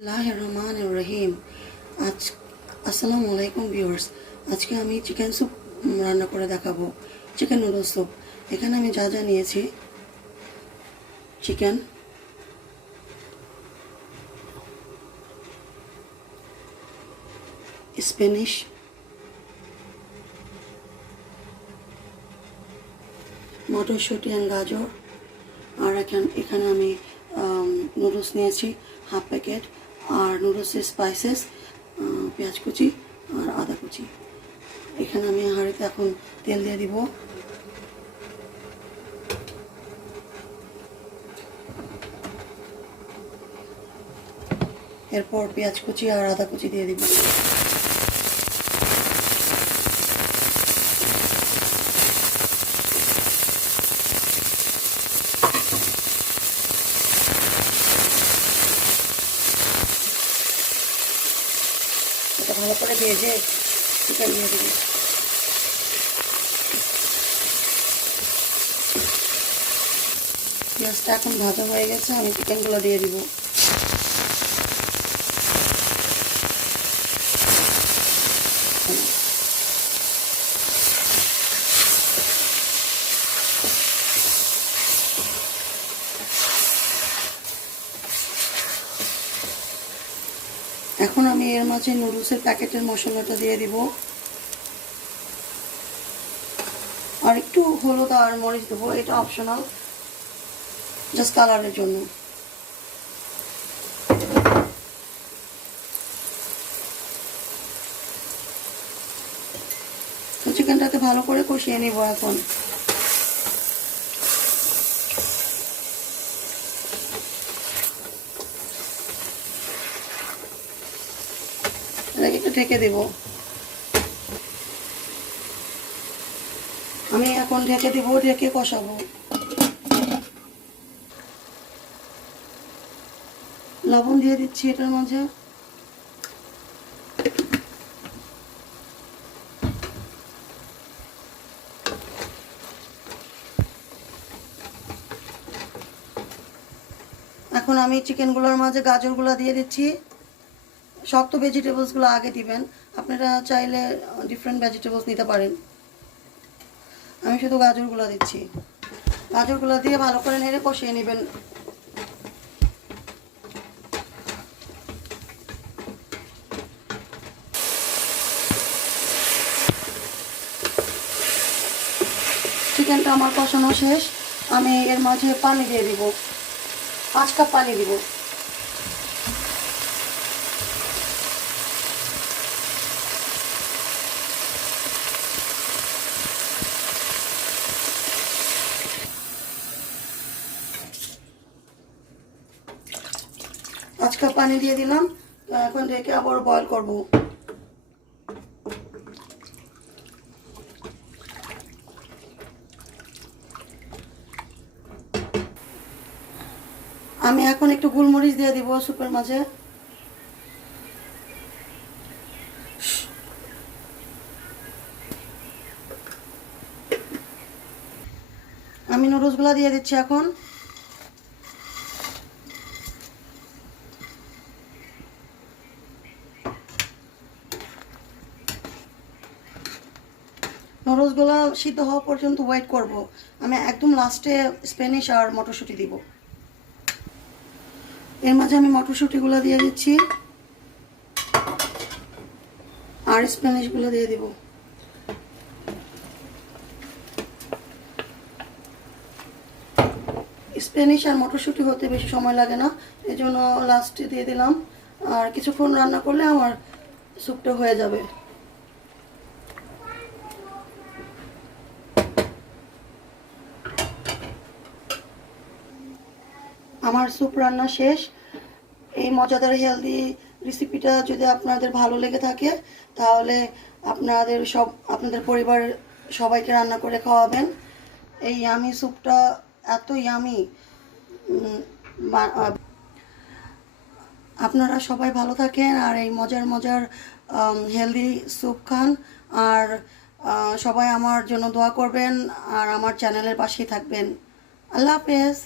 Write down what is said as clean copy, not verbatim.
রহিম। আজ আসসালামু আলাইকুম ভিউয়ার্স। আজকে আমি চিকেন স্যুপ রান্না করে দেখাবো, চিকেন নুডলস স্যুপ। এখানে আমি যা যা নিয়েছি: চিকেন, স্প্যানিশ, মটরশুঁটি আর গাজর, আর এখানে আমি নুডলস নিয়েছি হাফ প্যাকেট, আর নুডলসের স্পাইসেস, পেঁয়াজ কুচি আর আদা কুচি। এখানে আমি হাঁড়িতে এখন তেল দিয়ে দিব। এরপর পেঁয়াজ কুচি আর আদা কুচি দিয়ে দিব। এটা ভালো করে ভেজে চিকেন দিয়ে দিব। পেঁয়াজটা এখন ভাজা হয়ে গেছে, আমি চিকেনগুলো দিয়ে দিব। এখন আমি এর মাঝে নুডলসের প্যাকেটের মশলাটা দিয়ে দিব, আর একটু হলুদ আর মরিচ দেবো। এটা অপশনাল, জাস্ট কালারের জন্য। তো চিকেনটাকে ভালো করে কষিয়ে নিব এখন। এটাকে একটু ঢেকে দেব। আমি এখন ঢেকে দিব, ঢেকে কষাবো। লবণ দিয়ে দিচ্ছি এটার মাঝে। এখন আমি চিকেনগুলোর মাঝে গাজরগুলো দিয়ে দিচ্ছি। শক্ত ভেজিটেবলসগুলো আগে দিবেন, আপনারা চাইলে ডিফারেন্ট ভেজিটেবলস নিতে পারেন। আমি শুধু গাজরগুলো দিচ্ছি। গাজরগুলো দিয়ে ভালো করে নেড়ে কষিয়ে নেবেন। চিকেনটা আমার কষানো শেষ। আমি এর মাঝে পানি দিয়ে দিব, 5 কাপ পানি দিব। পানি দিয়ে দিলাম। এখন ঢেকে আবার বয়ল করব। আমি এখন একটু গোলমরিচ দিয়ে দিব স্যুপের মাঝে। আমি নুডলসগুলো দিয়ে দিচ্ছি এখন। নুডলসগুলো সিদ্ধ হওয়া পর্যন্ত ওয়েট করব। আমি একদম লাস্টে স্প্যানিশ আর মটরশুঁটি দিব। এর মাঝে আমি মটরশুঁটিগুলো দিয়ে দিচ্ছি আর স্প্যানিশগুলো দিয়ে দিব। স্প্যানিশ আর মটরশুঁটি হতে বেশি সময় লাগে না, এই জন্য লাস্টে দিয়ে দিলাম। আর কিছুক্ষণ রান্না করলে আমার স্যুপটা হয়ে যাবে। আমার স্যুপ রান্না শেষ। এই মজাদার হেলদি রেসিপিটা যদি আপনাদের ভালো লেগে থাকে, তাহলে আপনাদের পরিবারের সবাইকে রান্না করে খাওয়াবেন। এই ইয়ামি স্যুপটা এত ইয়ামি। আপনারা সবাই ভালো থাকেন আর এই মজার মজার হেলদি স্যুপ খান। আর সবাই আমার জন্য দোয়া করবেন আর আমার চ্যানেলের পাশেই থাকবেন। আল্লাহ হাফেজ।